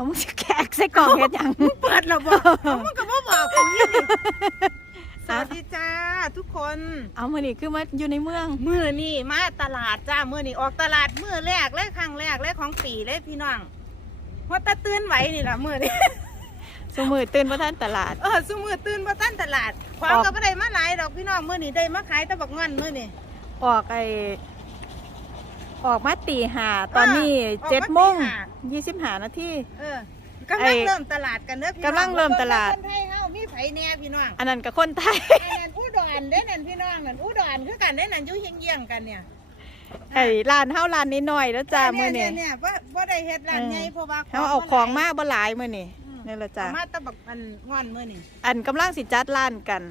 เอามึงสิแขกใส่กล่องเฮ็ดหยังเปิดระบบมันก็บ่บอกกูนี่นี่สวัสดีจ้าทุกคน เอามานี่คือมาอยู่ในเมือง มือนี่มาตลาดจ้ามือนี่ออกตลาดมือแรกเลยครั้งแรกเลยของปีเลยพี่น้องว่าตะตื่นไหวนี่ล่ะมือนี่สมือตื่นบ่ทันตลาด เออซุมือตื่นมาตั้นตลาด ความก็ไม่ได้มาหลายดอกพี่น้องมือนี่ได้มาขายแตะบักงอนมือนี่ออกไอ ออกมาตีหาตอนนี้ออกมาเจ็ดโมงตีห้ายี่สิบหานาทีเออกำลังเริ่มตลาดกันเด้อพี่น้องกำลังเริ่มตลาดคนไทยเฮามีไผแน่พี่น้องอันนั้นกับคนไทยอันนั้นอุดรเด้นั่นพี่น้องนั่นอุดรคือกันเด้นั่นอยู่เฮียงๆกันเนี่ยไอ้ร้านเฮาร้านนี้หน่อยแล้วจ้ามื้อนี้เนี่ยเนี่ยบ่บ่ได้เฮ็ดร้านเออใหญ่เพราะว่าเฮาเอาของมาบ่หลายมื้อนี้นี่แหละจ้าเอามาแตะบักอันงอนมื้อนี่อันกำลังสิจัดร้านกัน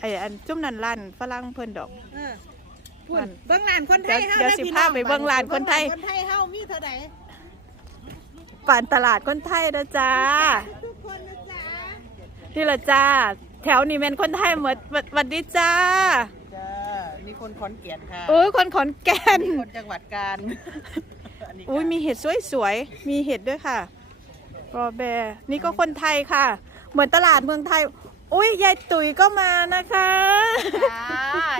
ไอ้อันจุ่มนั่นร้านฝรั่งเพิ่นดอกเออ พูดเบิ่งร้านคนไทยเฮาเดี๋ยวสิพี่พาไปเบิ่งร้านคนไทยคนไทยเฮามีเท่าใดป่านตลาดคนไทยนะจ้าทุกคนนะจ๊ะนี่แหละจ้า แถวนี้แม่นคนไทยหมดหวัดหวัดดีจ้าจ้านี่คนขอนแก่นค่ะโอ้ยคนขอนแก่นคนจังหวัดกาญอันนี้อุ้ยมีเห็ดสวยๆมีเห็ดด้วยค่ะรอแบร์นี่ก็คนไทยค่ะ เหมือนตลาดเมืองไทย อุ้ยยายตุ๋ยก็มานะคะจ้า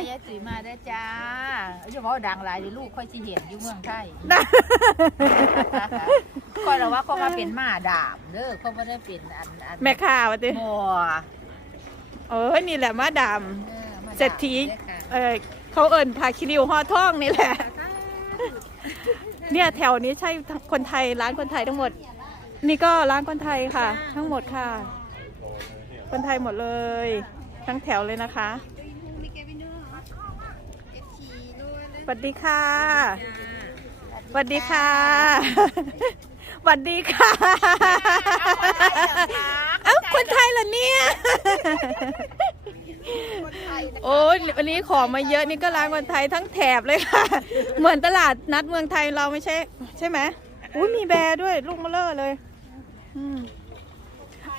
ยายตุ๋ยมาได้อจ้าอย่าบอกว่าดังหลายเดี๋ยวลูกค่อยสิเห็นอยู่เมืองไทยค่อยเราว่าเขามาเป็นหมาดามเด้อเขาไม่ได้เป็นอันอันแม่ข่าวะติหมอเอ้ยนี่แหละมาดามเออมาดามเศรษฐีด้อค่ะเออเขาเอิญพาคิริวห่อทองนี่แหละ เนี่ยแถวนี้ใช่คนไทยร้านคนไทยทั้งหมด นี่ก็ร้านคนไทยค่ะ ทั้งหมดค่ะ คนไทยหมดเลย ทั้งแถวเลยนะคะสวัสดีค่ะสวัสดีค่ะสวัสดีค่ะเอ้าคนไทยเหรอเนี่ย โอ้ยวันนี้ของมาเยอะนี่ก็ร้านคนไทยทั้งแถบเลยค่ะ เหมือนตลาดนัดเมืองไทยเราไม่ใช่ ใช่ไหมอุ้ยมีแบร์ด้วยลูกมาเลอะเลยอืม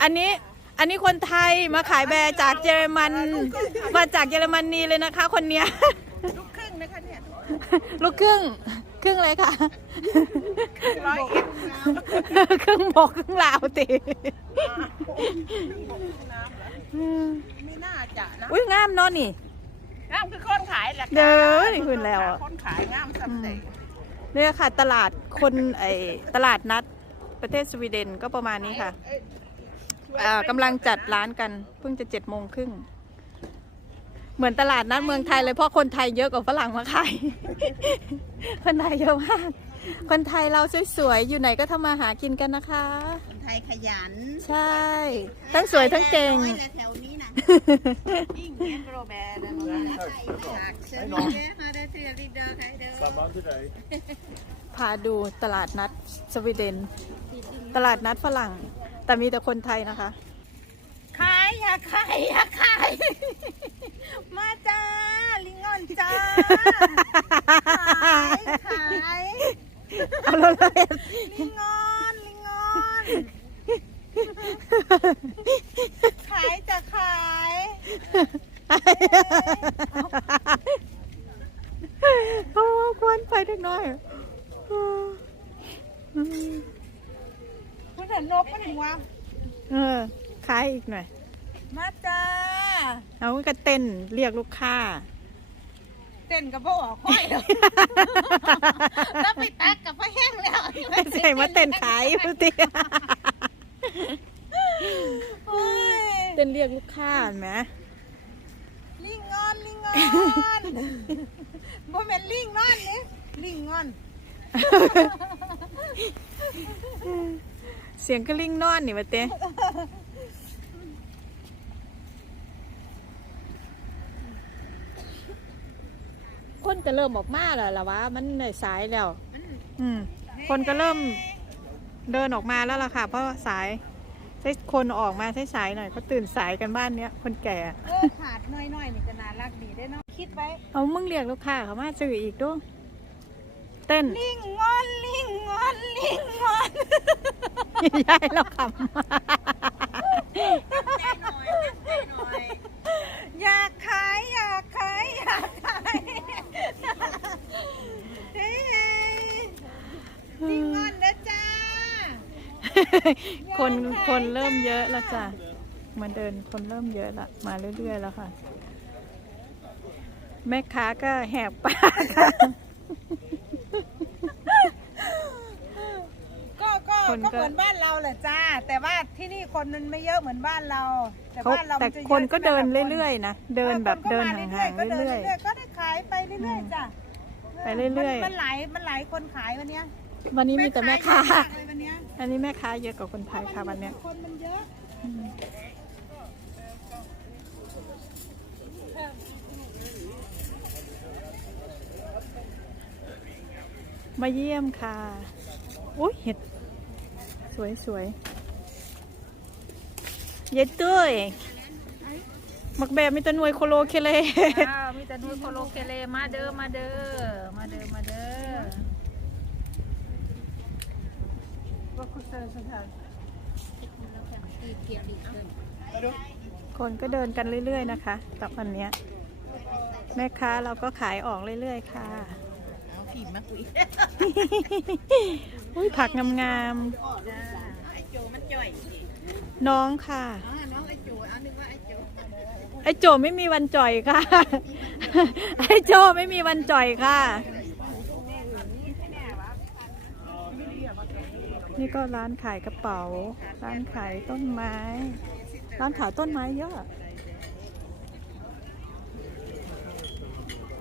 อันนี้ อันนี้คนไทยมาขายแบร์จากเยอรมันมาจากเยอรมนีเลยนะคะ คนเนี้ยลูกครึ่งนะคะเนี่ยลูกครึ่งครึ่งอะไรคะร้อยเอ็ดครึ่งบกครึ่งลาวติไม่น่าจะนะอุ้ยงามเนอะนี่งามคือคนขายแหละเด้อนี่คุณแล้วอะคนขายงามสำเร็จเนี่ยค่ะ ตลาดคนไอตลาดนัดประเทศสวีเดนก็ประมาณนี้ค่ะ อ่ากำลังจัดร้านกัน เพิ่งจะเจ็ดโมงครึ่ง เหมือนตลาดนัดเมืองไทยเลยเพราะคนไทยเยอะกว่าฝรั่งมาขาย คนไทยเยอะมาก คนไทยเราสวยๆอยู่ไหนก็ทำมาหากินกันนะคะ คนไทยขยันใช่ ทั้งสวยทั้งเก่ง น้อยเลยแถวนี้นะยิ่งเงี้ยโรแบร์นะจากเชนเดฮาเดซิลิเดอร์ไคเดอร์พาดูตลาดนัดสวีเดน ตลาดนัดฝรั่ง แต่มีแต่คนไทยนะคะ ขายอยากขายอยากขาย มาจ้า ลิงงอนจ้า ขายขาย เอาเลย ลิงงอนลิงงอน ขายจะขาย โอ้ควรไปเล็กน้อยอืม คุณเห็นนกมันหัว เออขายอีกหน่อย มาจ้า เอาก็เต้นเรียกลูกค้า เต้นกับพ่อออกห้อยแล้วแล้วไปตักกับพ่อแห้งแล้วใส่มาเต้นขายพูดติโอ้ยเต้นเรียกลูกค้าเห็นไหมลิงงอนลิงงอนบ่แม่นลิงนอนนี่ลิงงอน เสียงก็ลิงนอนนี่มาเต้ คนจะเริ่มออกมาแล้วล่ะวะมันในสายแล้ว อืม คนก็เริ่มเดินออกมาแล้วล่ะค่ะ เพราะว่าสายใช้คนออกมาใช้สายหน่อยเขาตื่นสายกันบ้านเนี้ยคนแก่เออขาดน้อยๆนี่ก็น่ารักดีได้เนาะคิดไว้ เอามึงเรียกลูกค้าเขามาซื้ออีกด้วยเต้น ลิงงอนลิงงอนลิงงอนยายเราขอย อยากขาย อยากขาย อยากขายเฮ้ยลิงงอนนะจ้า คนคนเริ่มเยอะแล้วจ้ะมาเดินคนเริ่มเยอะละมาเรื่อยๆแล้วค่ะ แม่ค้าก็แหกปากค่ะ ก็ก็ คนก็ก็เหมือนบ้านเราแหละจ้า แต่ว่าที่นี่คนมันไม่เยอะเหมือนบ้านเรา แต่เขาบ้านเราแต่มัจะยอะคนก็เดินใช่ไหมเรื่อยๆนะเดินแบบเดินห่างๆก็เดินเรื่อยๆก็ได้ขายไปเรื่อยๆจ้ะไปเรื่อยๆมันมันหลายมันหลายคนขายวันเนี้ยๆวันนี้มีแต่แม่ค้าเยอะมกเลยวันเนี้ยอันนี้แม่ค้าเยอะกว่าคนไทยค่ะวันเนี้ยคนมันเยอะมาเยี่ยมค่ะ อุ้ยเห็ดส วยสวยเย็ดตุ้ยมักแบบมีแตัวหน่วยโคโลเคเลอ้าวมีแต่นูนโคโลเคเลมาเด้อมาเด้อมาเด้อมาเด้อคนก็เดินกันเรื่อย ๆ นะคะตอนวันเนี้ยแม่ค้าเราก็ขายออกเรื่อย ๆ ค่ะเอาผีมาคุย อุ้ยผักงามไอโจมันจ่อยๆน้องค่ะอ๋อน้องไอโจเอานึกว่าไอโจไอ้โจไม่มีวันจ่อยค่ะ ไอ้โจไม่มีวันจ่อยค่ะ นี่ก็ร้านขายกระเป๋า ร้านขายต้นไม้ ร้านขายต้นไม้เยอะ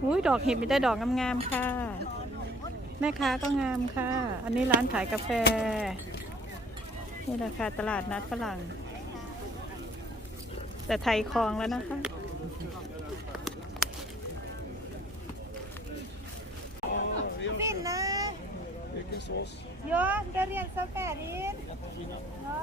อุ้ยดอกเห็ดมีแต่ดอกงามๆค่ะ แม่ค้าก็งามค่ะ อันนี้ร้านขายกาแฟ นี่แหละค่ะตลาดนัดฝรั่ง แต่ไทยคลองแล้วนะคะฟินนะโยเดเรียนสแปรินเนา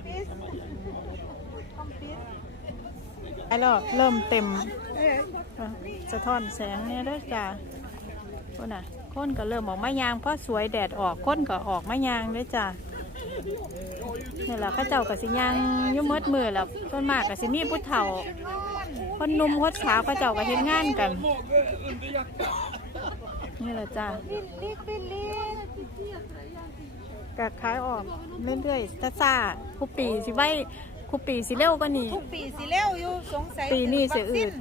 แล้วเริ่มเต็มสะท้อนแสงเนี่ยเด้อจ้าคนน่ะคนก็เริ่มออกมายางเพราะสวยแดดออกคนก็ออกมายางเด้อจ้านี่แหละข้าเจ้ากับสิยางยุ่มืดมือแล้วต้นมากกับสิมีผู้เฒ่าคนนุ่มคนสาวข้าเจ้าก็เฮ็ดงานกัน นี่แหละจ้าลินลิฟินลินก็ขายออกเรื่อยๆซ่าๆคูปีสิไว้ คูปีสิเร็วกว่านี้ ทุกปีสิเร็วอยู่สงสัยปีนี้สิอืด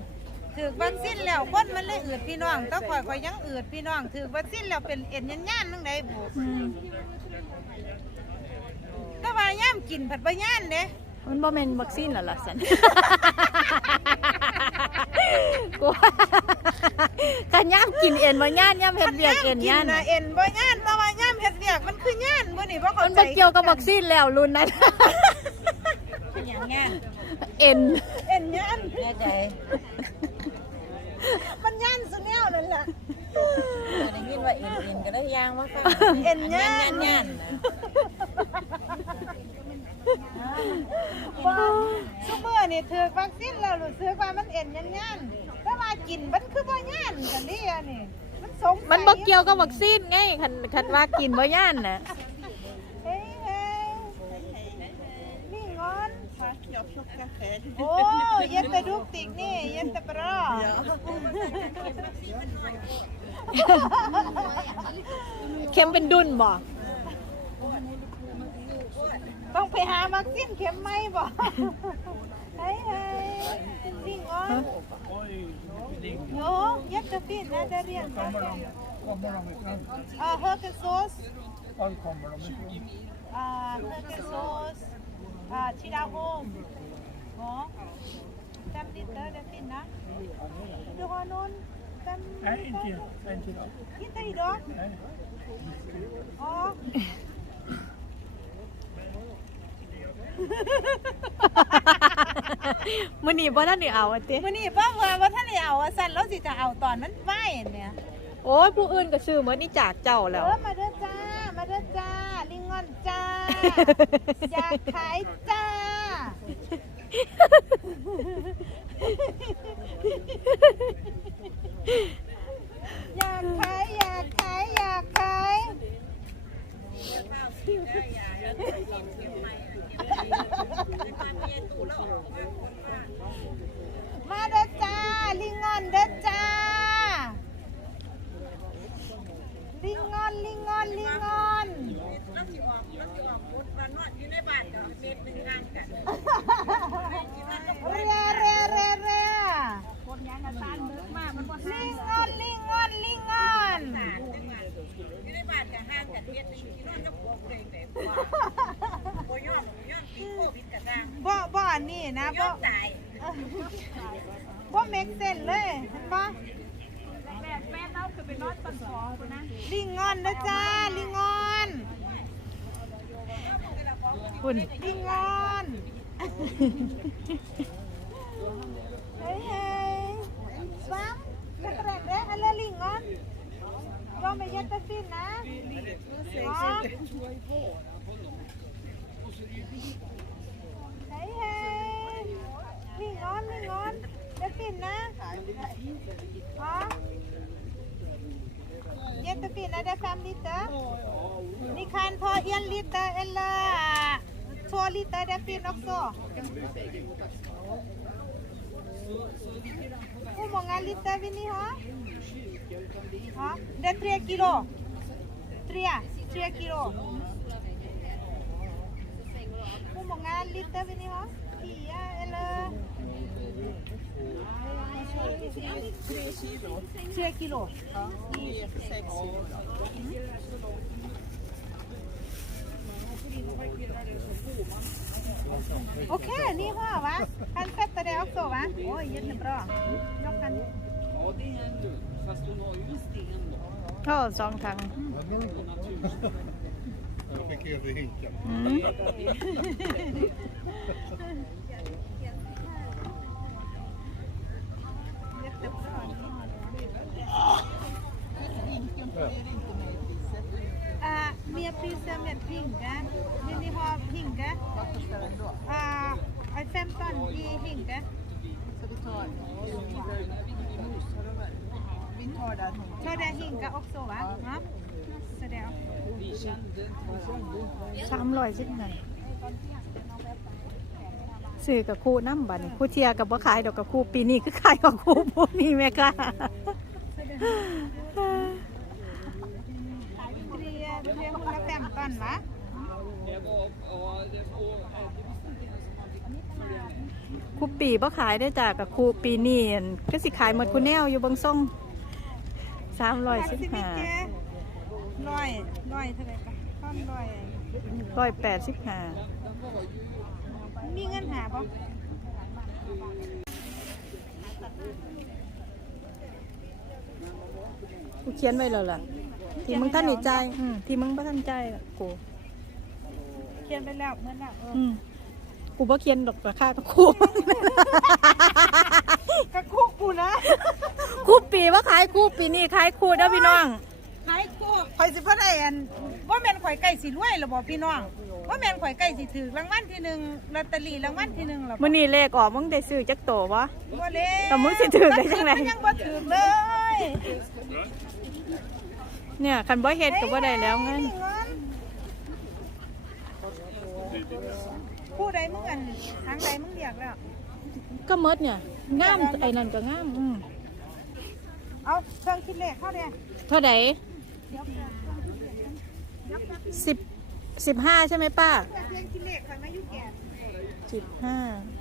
ถือวัคซีนแล้วคนมันเลยอืดพี่น้องแต้องคอยคอยยังอืดพี่น้องถือวัคซีนแล้วเป็นเอ็นยันยันนั่งใดบุอืมแต่ว่าย่ามกินผัดบะย่านเด้มันบ่แม่นวัคซีนแล้วล่ะสัน กลัวกันย่ามกินเอ็นบ่ย่านย่ามเฮ็ดเวียกเอ็นย่านนะเอ็นบะย่านแต่ว่าย่ามเฮ็ดเวียกมันคือย่านบ่นี่บ่เข้ามันใจบ่เกี่ยวกับวัคซีนแล้วรุ่นนั้นอย่างงาน เอ็นเอ็นย่านแน่ใจมันย่านสุดแนวนั่นแหละได้ยินว่าเอ็นเอ็นก็ได้ยางว่าค่ะเอ็นย่านย่านบ่ซุมื้อนี่ถือวัคซีนแล้วรู้สึกว่ามันเอ็นย่านย่านแต่ว่ากินมันคือบ่ย่านกันนี่อันนี้มันสงสัยมันบ่เกี่ยวกับวัคซีนไงคันคันว่ากินบ่ย่านน่ะ เฮ้ยเฮ้ยนี่งอน โอ้ย็นต่ดุกติกนี่ย็นต่ปลาเข็มเป็นดุนบ่ต้องไปหาวัคซีนเข็มไหมบ่เฮ้ยเฮ้ยนี่งอนโยเย็นแต่ฟินนะจะเรียนนะอ่าเฮอร์เกนซอส สอ่าเฮอร์เกนซอสอ่าชิดาโฮมอ๋อจำดิเตอร์เดฟินนะดูฮานนจำ Nej, inte jag. Nej, inte idag. Inte idag? Nej. Ja. มื้อนี้บ่ทันได้เอาอะติมื้อนี้ป้าว่าว่าท่านได้เอาว่าซั่นแล้วสิจะเอาตอนมันไหวเนี่ยโอ้ยผู้อื่นก็ซื้อเหมือนนี่จากเจ้าเอแล้วอมาเด้อจ้า มาเด้อจ้าลิงง อนจ้า อยากขายจ้า อยากขายอยากขายอยากขายมาเด้อจ้า ลิงงอนเด้อจ้า ลิงงอนลิงงอนลิงงอนแล้วสิออกแล้วสิออกพุทธว่านอนอยู่ในบ้านก็เม็ดหนึงห่างกันเรียเรียเรียเรียคนยังกันตานเบิกมามันลิงงอนลิงงอนลิงงอนต่างจังหวัดอยู่ในบ้านก็ห่างกันเม็ดหนึงที่นอนกับผัวผู้ใดแบบว่าบ่ยอมบ่ยอมติดโควิดก็สร้างบ่บ่อันนี้นะยบ่อมตายบ่เมกเซนเลยเห็น บ่ลิงงอนนะจ้าลิงงอนคุณลิงงอนเฮ้ยเฮ้ยซ้ำจะกระเด็นเด้ออะไรลิงงอนยอมไม่ยัดตะฟินนะอ๋อเฮ้ยเฮ้ยลิงงอนลิงงอนตะฟินนะอ๋อ Jättefina, det är fem liter. Ni kan ta en liter eller två liter, det är fint också. Hur många liter vill ni ha? Ja, det är tre kilo. Tre, tre kilo. Hur många liter vill ni ha? Tio eller? Tre kilo. Okej, ni har va? Kan sätta det också va? Oj, jättebra. Jag kan... ก็สองถัง Jag fick över hinken. 15 i hinkar. Ta det hinkar också va? Ja. Så det också. สามร้อยสิบไงซื้อกับครูน้ำบัดนครูเทียกับว่าขายดอกกับครูปีนี้คือขายกับครูพวกนี้แม่ค่ะ Tre, 315 va? ค รูปีบ่ขายได้อจ้ะกับครูปีนี้อั่นก็สิขายหมดคุณแนวอยู่เบางซ่องสามร้อย Tack สิบ så ห้า mycket. Loj, loj till det. Kom loj. ร้อยแปดสิบห้ามีเงินหาปะกูเขียนไว้แล้วล่ะ ที่มึงท่านในใจายอืมที่มึงบ่ท่านใจายล่ะกู เขียนไปแล้วเมื่อน่ะเอออืม กูบ่เขียนดอกราคากับครูกระคุกกูนะครูปีว่าขายครูปีนี้ขายครูเด้อพี่น้องขายคุกข่อยสิบ่ได้อันว่าแม่นข่อยใกล้สิรวยหรอบ่พี่น้องว่าแม่นข่อยใกล้สิถือรางวัลที่หนึ่งลอตเตอรี่รางวัลที่หนึ่งหรอมื้อนี้เลขออกมึงได้ซื้อจักโตวะ บ่เลยแต่มึงสิถือได้จังไงยังบ่ถือเลยเนี่ยคันบ่เฮ็ดก็บ่ได้แล้วเงิน ผู้ใดมึงอันทางใดมึงเรียกแล้ว ก็หมดเนี่ยงามไอ้นั่นก็งามอืมเอาเครื่องคิดเลขเข้าเด้เท่าใดเดี๋ยวเครื่องคิดเลขกันเดี๋ยวแป๊บสิบสิบห้าใช่ไหมป้าเครื่องคิดเลขข่อยมาอยู่แก่นสิบห้า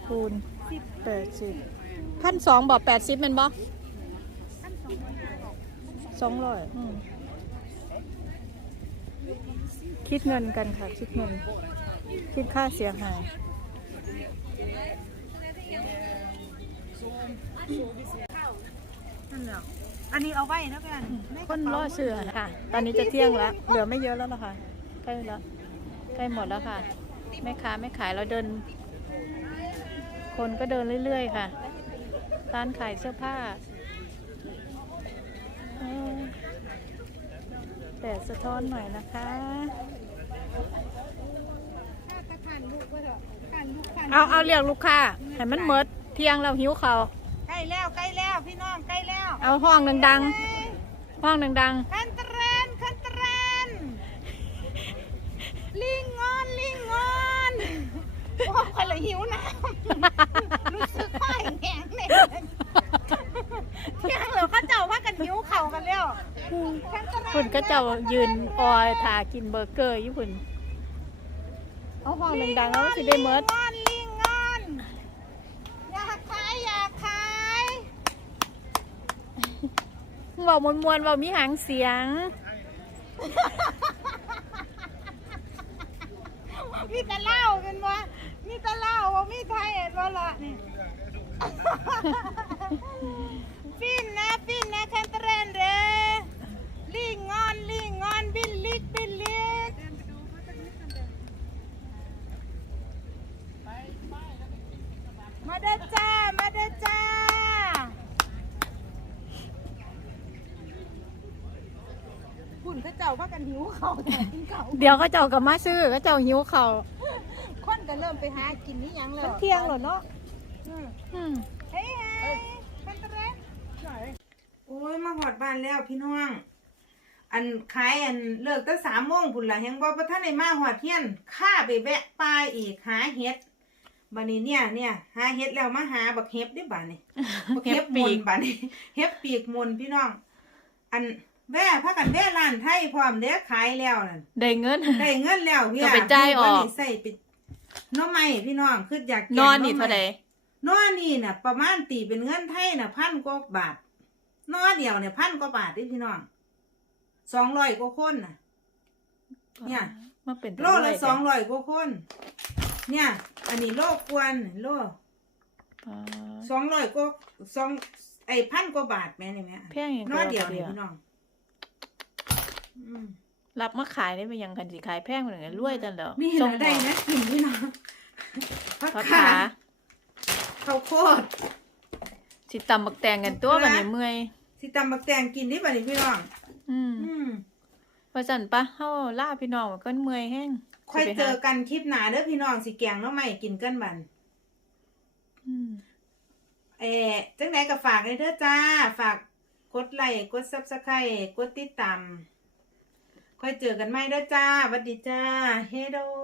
คูณแปดสิบพันสองบอกแปดสิบเป็นบ่สองร้อยอืมคิดเงินกันค่ะ คิดเงิน คิดค่าเสียหายนั่นแหละอันนี้เอาไว้นะเพื่อนในกคระนเป๋ารอเสือค่ะ ตอนนี้จะเที่ยงแล้ว เหลือไม่เยอะแล้วล่ะค่ะใกล้แล้วใกล้หมดแล้วค่ะแม่ค้าไม่ขายเราเดินคคนก็เดินเรื่อยๆค่ะ ร้านขายเสื้อผ้าเออแต่สะท้อนหน่อยนะคะ เอาเอาเรียกลูกค้าให้มันเมดเที่ยงเราหิวเขาวใกล้แล้วใกล้แล้วพี่น้องใกล้แล้วเอาห้องดังๆ ห้องดังคันเตรนคันเตรนลิงงอนลิงงอนโอ้คนละหิวน้ำรู้สึกค่อยแห้งเลยเที่ยงเหรอเขาเจ้าว่ากันหิวเข่ากันแล้วคันเตรนๆคุณก็เจ้ายืนออยถากินเบอร์เกอร์อยู่คุณ เอาห้องดังๆแล้วสิได้เมดลิงงอนลิงงอนอยากขายอยากขายเว่ามวนมวนๆเว่ามีหางเสียง มีแต่เหล้าเป็นวะมีแต่เหล้าว่ามีไทยเอ็ดวะละนี่ฟินนะฟินนะคันเตรนเด้อลิงงอนลิงงอนบิลลิกบิลลิก มาเด้อจ้า มาเด้อจ้า คุณเขาเจ้าว่ากันหิวเขาแต่กินเขาเดี๋ยวก็เจ้ากับมาซื้อก็เจ้าหิวเขาวคนก็เริ่มไปหากินนี่ยังแล้วมันเที่ยงหรอเนาะอืมอืมเฮ้ยเฮ้ยคันเตรนโอ้ยมาหอดบ้านแล้วพี่น้อง อันขายอันเลิกตั้งสามโมงพุ่นละยังบ่ประท่านในมาหอดเที่ยนข้าไปแวะปลาอีกหาเห็ด บันนี้เนี่ยเนี่ยหาเห็ดแล้วมาหาบักเห็บดิบันนี้บักเห็บมนบันนี้เห็บปีกมนพี่น้อง อันแว่พากันแว่ร้านไทยพร้อมเด้อขายแล้วนั่นได้เงินได้เงินแล้วเพี่ก็ไปจ่ายออกวันนี้ใส่ไปหน้อไม่พี่น้องคืออยากแกงนอนนี่หเท่าใดนอนนี่น่ะ ประมาณตีเป็นเงินไทยน่ะพันกว่าบาทนอนเดียวเนี่ยพันกว่าบาทเด้พี่น้องสองร้อยกว่าคนน่ะ เนี่ยมาเป็นโลละสองร้อยกว่าคน เนี่ย อันนี้โลกวนโลอ๋อสองร้อยกว่าสองไอ้พันกว่าบาทแม่นี่แม่แพงอย่างนอนเดียวเดีนี่ยวพี่น้องอืมรับมาขายได้เป็นหยังกันสิขายแพงเหมือนกันรวยจังเหรอมีส่เหงลือได้นะกินพี่น้องผักพักขาขาข้าวโพดสิตำบักแตงกันตัวบัดนี้เมื่อยสิตำบักแตงกินได้ป่ะนี่พี่น้อง อืมอืมว่าสั่นปะเฮาล่าพี่น้องมันก็เมื่อยแห้ง ค่อยสิไปเจหาอกันคลิปหน้าเด้อพี่น้องสิแกงแล้วไม่กินกันบันอืมเอ๋จังไหนก็ฝากเลยเด้อจ้า ฝากกดไลค์กดซับสไครต์กดติดตาม ค่อยเจอกันใหม่เด้อจ้าหวัดดีจ้า เฮโด